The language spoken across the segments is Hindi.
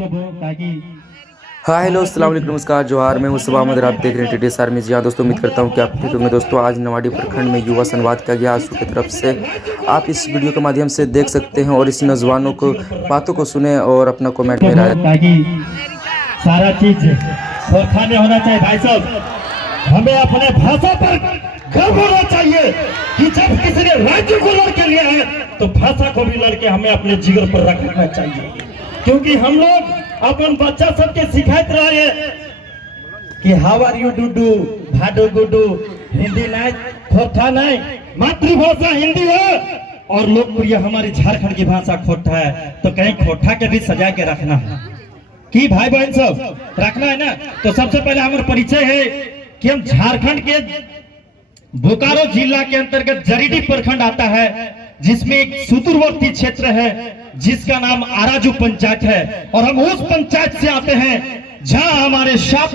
हाँ हेलो अस्सलाम वालेकुम नमस्कार जोहार। मैं मुस्तफा अहमद और आप देख रहे हैं टीडीएस आर्मी। जी हाँ दोस्तों, उम्मीद करता हूँ कि आप ठीक होंगे। दोस्तों आज नवाडी प्रखंड में युवा संवाद किया गया आंसू की तरफ से। आप इस वीडियो के माध्यम से देख सकते हैं और इस नौजवानों को बातों को सुने और अपना कमेंट में राय। ताकि सारा चीज धोखा नहीं होना चाहिए भाई साहब। हमें अपने भाषा पर गर्व होना चाहिए कि जब किसी ने राज्य को लड़के लिया है तो भाषा को भी लड़के हमें अपने जिगर पर रखना चाहिए, क्योंकि हम लोग अपन बच्चा सबके सिखाते रहे कि हाउ आर यू डूडू भाडू गुडू। हिंदी नहीं, खोटा नहीं, मातृभाषा हिंदी है और लोकप्रिय हमारी झारखंड की भाषा खोटा है, तो कहीं खोटा के भी सजा के रखना है कि भाई बहन सब रखना है ना। तो सबसे पहले हमारा परिचय है कि हम झारखंड के बोकारो जिला के अंतर्गत जरीडी प्रखंड आता है, जिसमें एक सुदूरवर्ती क्षेत्र है जिसका नाम आराजू पंचायत है। और हम उस पंचायत से आते हैं जहां हमारे साथ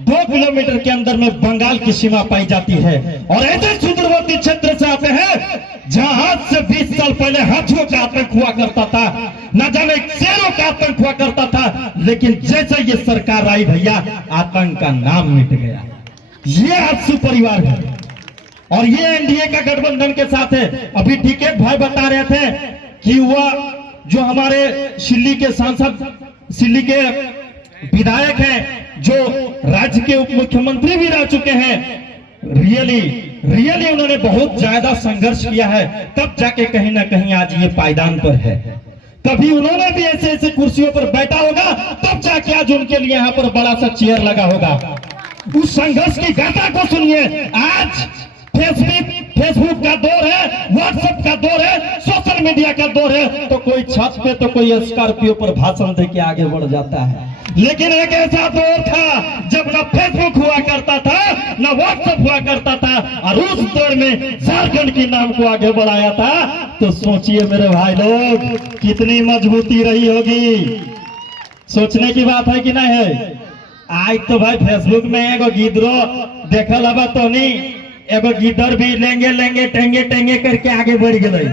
2 किलोमीटर के अंदर में बंगाल की सीमा पाई जाती है। और ऐसे सुदूरवर्ती क्षेत्र से आते हैं जहां आज से 20 साल पहले हाथियों का आतंक हुआ करता था, न जाने शेरों का आतंक हुआ करता था, लेकिन जैसे ये सरकार आई भैया आतंक का नाम मिट गया। ये आजसू परिवार है और ये एनडीए का गठबंधन के साथ है। अभी टिकट भाई बता रहे थे कि वह जो हमारे सिल्ली के सांसद, सिल्ली के विधायक हैं, जो राज्य के उप मुख्यमंत्री भी रह चुके हैं, रियली उन्होंने बहुत ज्यादा संघर्ष किया है, तब जाके कहीं ना कहीं आज ये पायदान पर है। कभी उन्होंने भी ऐसे ऐसे कुर्सियों पर बैठा होगा, तब जाके आज उनके लिए यहाँ पर बड़ा सा चेयर लगा होगा। उस संघर्ष की गाथा को सुनिए। आज फेसबुक का दौर है, व्हाट्सएप का दौर है, सोशल मीडिया का दौर है, तो कोई छत पे तो कोई स्कॉर्पियो पर भाषण देके आगे बढ़ जाता है। लेकिन एक ऐसा दौर था जब न फेसबुक हुआ करता था, न व्हाट्सएप हुआ करता था, और उस दौर में झारखंड के नाम को आगे बढ़ाया था। तो सोचिए मेरे भाई लोग, कितनी मजबूती रही होगी। सोचने की बात है कि नहीं है। आज तो भाई फेसबुक में एगो गिदरो देखल हवा तो नहीं, एगो गिदर भी लेंगे लेंगे टेंगे टेंगे करके आगे बढ़ गए।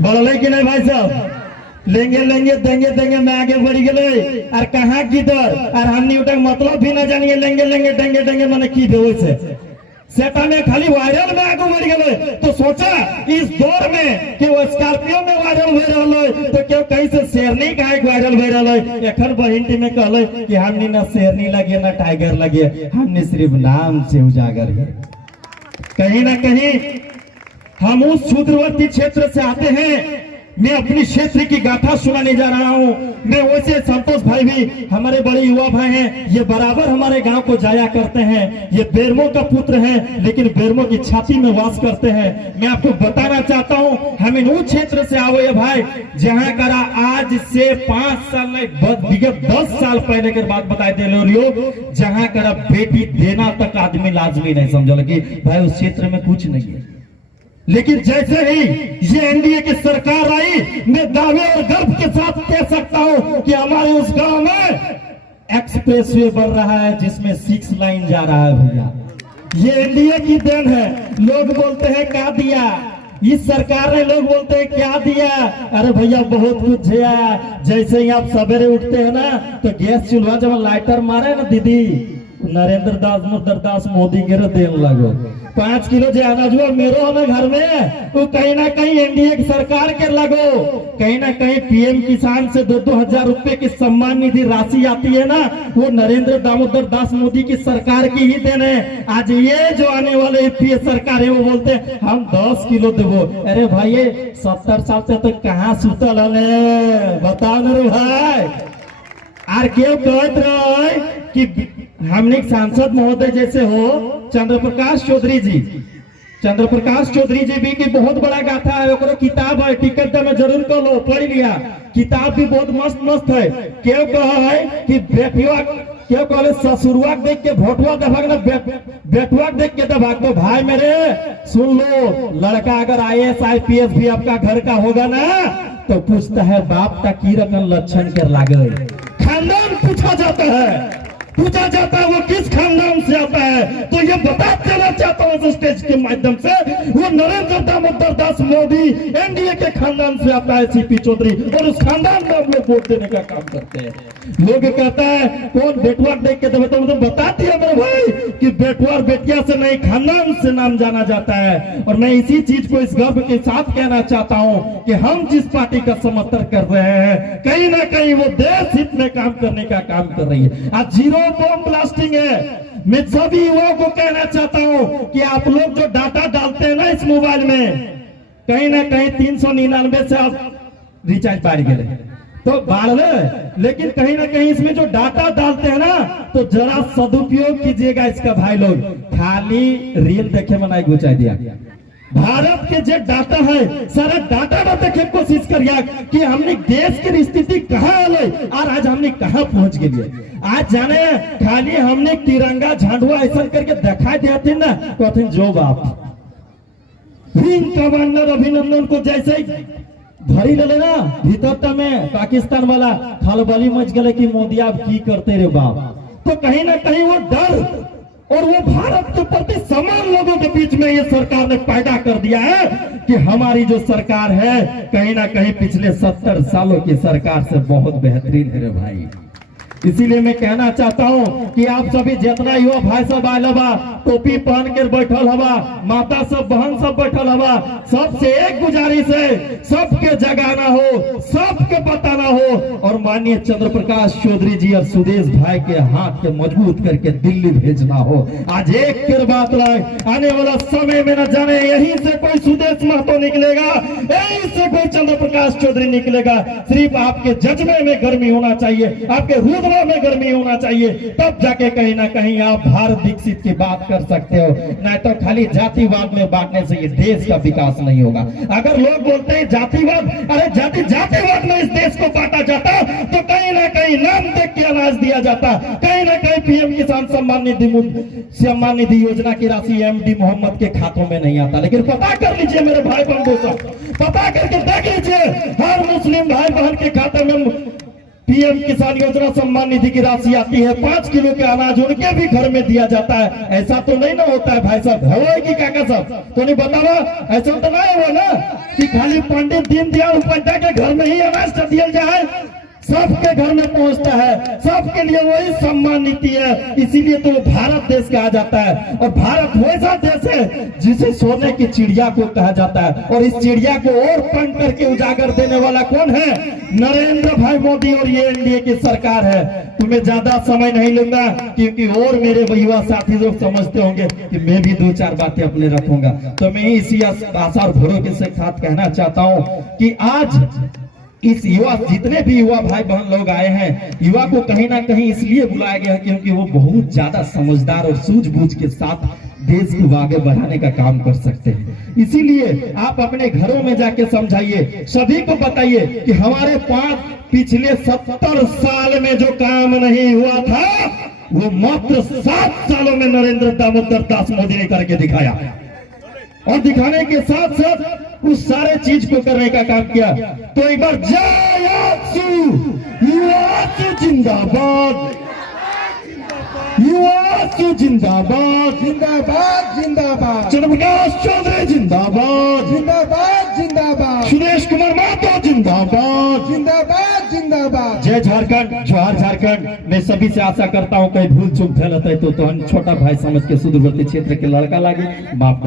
बढ़ले कि नहीं भाई साहब? लेंगे लेंगे देंगे देंगे में आगे बढ़ गए। और कहाँ गिदर और हमने उठा मतलब भी ना जानिए। लेंगे लेंगे टेंगे टेंगे मैंने की दे से सेटा में खाली वायरल में आगे बढ़ गए। तो सोचा इस दौर में कि वो स्कॉर्पियो में वायरल हो रहा है, तो क्यों कहीं से शेरनी का वायरल हो रहा है। एखन बहिंटी में कहले कि हमने ना शेरनी लगे ना टाइगर लगे, हमने सिर्फ नाम से उजागर है। कहीं ना कहीं हम उस सुदूरवर्ती क्षेत्र से आते हैं। मैं अपनी क्षेत्र की गाथा सुनाने जा रहा हूं। मैं वैसे संतोष भाई भी हमारे बड़े युवा भाई हैं, ये बराबर हमारे गांव को जाया करते हैं। ये बेरमो का पुत्र हैं, लेकिन बेरमो की छाती में वास करते हैं। मैं आपको बताना चाहता हूं, हम इन उस क्षेत्र से आवे भाई जहां करा आज से 5 साल नहीं 10 साल पहले के बात बताए दे लो, जहां करा बेटी देना तक आदमी लाजमी नहीं समझल कि भाई उस क्षेत्र में कुछ नहीं है। लेकिन जैसे ही ये एनडीए की सरकार आई, मैं दावे और गर्व के साथ कह सकता हूं कि हमारे उस गांव में एक्सप्रेसवे बन रहा है, जिसमें 6 लाइन जा रहा है भैया। ये एनडीए की देन है। लोग बोलते हैं क्या दिया इस सरकार ने, लोग बोलते हैं क्या दिया। अरे भैया बहुत कुछ दिया। जैसे ही आप सवेरे उठते हैं ना, तो गैस चूल्हा जब लाइटर मारे ना दीदी, नरेंद्र दास मोदी के देन लगो 5 किलो जो अनाज हुआ मेरो हमें घर में, वो कहीं ना कहीं एनडीए की सरकार के लगो। कहीं ना कहीं पीएम किसान से 2-2 हजार रुपए की सम्मान निधि राशि आती है ना, वो नरेंद्र दामोदर दास मोदी की सरकार की ही देन है। आज ये जो आने वाले यूपीए सरकार है, वो बोलते हैं हम 10 किलो देवो। अरे भाई 70 साल से तो कहाँ सुतल हले, बताओ ना भाई। आर क्यों कहते रहे कि हमने सांसद महोदय जैसे हो चंद्र प्रकाश चौधरी जी भी की बहुत बड़ा गाथा है। ओकरो किताब है, टिकट में जरूर कर लो, पढ़ लिया। किताब भी बहुत मस्त है। क्यों कहा है कि बेटिया क्यों कहले ससुरुआ देख के भोटुआ दबाग ना बेटुआ देख के दबाग। तो भाई मेरे सुन लो, लड़का अगर IAS IPS भी आपका घर का होगा ना, तो पूछता है बाप का की रकम लक्षण कर लागे, खानदान पूछा जाता है। पूछा जाता है वो किस खानदान से आता है, तो ये बता देना चाहता हूँ इस स्टेज के माध्यम से, वो नरेंद्र दामोदर दास मोदी एनडीए के खानदान से आता है, सीपी चौधरी, और उस खानदान में हम लोग वोट देने का काम करते हैं। लोग कहता है कौन बेटुआ देख के तो बता दिया मेरे भाई कि बेटुआ और बेटिया से नहीं खानदान से नाम जाना जाता है। और मैं इसी चीज को इस गर्व के साथ कहना चाहता हूँ कि हम जिस पार्टी का समर्थन कर रहे हैं कहीं ना कहीं वो देश हित में काम करने का काम कर रही है। आज जीरो बॉम्ब ब्लास्टिंग है। मैं सभी युवाओं को कहना चाहता हूं कि आप लोग जो डाटा डालते हैं ना इस मोबाइल में, कहीं ना कहीं 399 से आप रिचार्ज बढ़ गए तो बढ़ रहे, लेकिन कहीं ना कहीं इसमें जो डाटा डालते हैं ना तो जरा सदुपयोग कीजिएगा इसका भाई लोग। खाली रील देखे में नहीं घुसा दिया। भारत के जो डाटा है सारा डाटा ना देखे कोशिश करिए कि हमने देश की स्थिति कहाँ आए और आज हमने कहाँ पहुंच गए। आज जाने खाली हमने तिरंगा झंडुआ ऐसा करके दिखाई देते ना, कहते जो बाप विंग कमांडर अभिनंदन को जैसे भरी ले ना भीतर में पाकिस्तान वाला खलबली मच गए कि मोदी आप की करते रे बाप, तो कहीं ना कहीं वो डर और वो भारत के प्रति समान लोगों के बीच में ये सरकार ने पैदा कर दिया है कि हमारी जो सरकार है कहीं ना कहीं पिछले 70 सालों की सरकार से बहुत बेहतरीन है रे भाई। इसीलिए मैं कहना चाहता हूं कि आप सभी जितना युवा भाई सब आयल हवा, टोपी पहन कर बैठल हवा, माता सब बहन सब बैठल हवा, सबसे एक गुजारिश है सबके जगाना हो, सबके बताना हो और माननीय चंद्र प्रकाश चौधरी जी और सुदेश भाई के हाथ के मजबूत करके दिल्ली भेजना हो। आज एक फिर बात रहे, आने वाला समय में न जाने यहीं से कोई सुदेश महतो निकलेगा, यहीं से कोई चंद्र प्रकाश चौधरी निकलेगा। सिर्फ आपके जज्बे में गर्मी होना चाहिए, आपके हृदय में गर्मी होना चाहिए, तब जाके कहीं ना कहीं आप भारत विकसित की बात कर सकते हो। नहीं तो खाली जातिवाद में बांटने से ये देश का विकास नहीं होगा। अगर लोग बोलते हैं जातिवाद, अरे जातिवाद में इस देश को बांटा जाता तो कहीं ना कहीं नाम देख के अनाज दिया जाता, कहीं ना कहीं पीएम किसान सम्मान निधि योजना की राशि एमडी मोहम्मद के खातों में नहीं आता। लेकिन पता कर लीजिए मेरे भाई बंधु सब, पता करके देख लीजिए हर मुस्लिम भाई बहन के खाते में पीएम किसान योजना सम्मान निधि की राशि आती है, 5 किलो के अनाज उनके भी घर में दिया जाता है। ऐसा तो नहीं ना होता है भाई साहब, है कि काका साहब तो नहीं बतावा, ऐसा तो नहीं हुआ ना कि खाली पंडित दीनदयाल उपाध्याय के घर में ही अनाज दिया जाए, सबके घर में पहुंचता है, सबके लिए वही सम्मान नीति है। इसीलिए तो भारत देश कहा जाता है। और भारत वैसा देश है जिसे सोने की चिड़िया को कहा जाता है, और इस चिड़िया को और पंख करके उजागर देने वाला कौन है? नरेंद्र भाई मोदी और ये एनडीए की सरकार है। तुम्हें ज्यादा समय नहीं लूंगा क्योंकि और मेरे युवा साथी लोग समझते होंगे कि मैं भी 2-4 बातें अपने रखूंगा। तो मैं इसी आशा और भरोसे के साथ कहना चाहता हूं कि आज इस युवा जितने भी युवा भाई बहन लोग आए हैं, युवा को कहीं ना कहीं इसलिए बुलाया गया क्योंकि वो बहुत ज्यादा समझदार और सूझबूझ के साथ देश को आगे बढ़ाने का काम कर सकते हैं। इसीलिए आप अपने घरों में जाके समझाइए, सभी को बताइए कि हमारे पिछले 70 साल में जो काम नहीं हुआ था वो मात्र 7 सालों में नरेंद्र दामोदर दास मोदी ने करके दिखाया, और दिखाने के साथ साथ उस सारे चीज को करने का काम किया। तो एक बार जय युवा जिंदाबाद, युवा जिंदाबाद, जिंदाबाद जिंदाबाद, चंद्र प्रकाश चौधरी जिंदाबाद, जिंदाबाद जिंदाबाद, सुरेश कुमार महतो जिंदाबाद, जिंदाबाद जिंदाबाद। जय झारखंड, जोहार झारखंड। मैं सभी से आशा करता हूँ कहीं भूल चूक फैलता है तो छोटा भाई समझ के सुदूरवर्ती क्षेत्र के लड़का लागे माफ